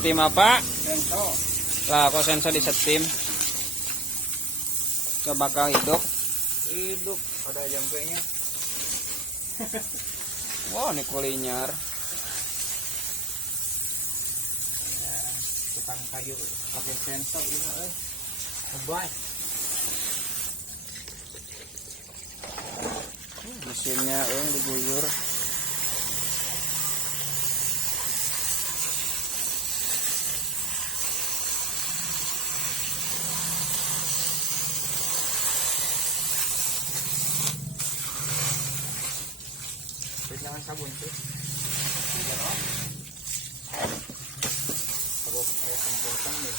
Steam apa? Sento. Lah, kok sensor di steam? Coba bakal hidup. Hidup. Ada jangkringnya. Wow, ini kuliner. Ya, tukang kayu pakai sensor ini, Ngebaik. Mesinnya diguyur. Jangan sabun tuh. Sabun air campurkan deh.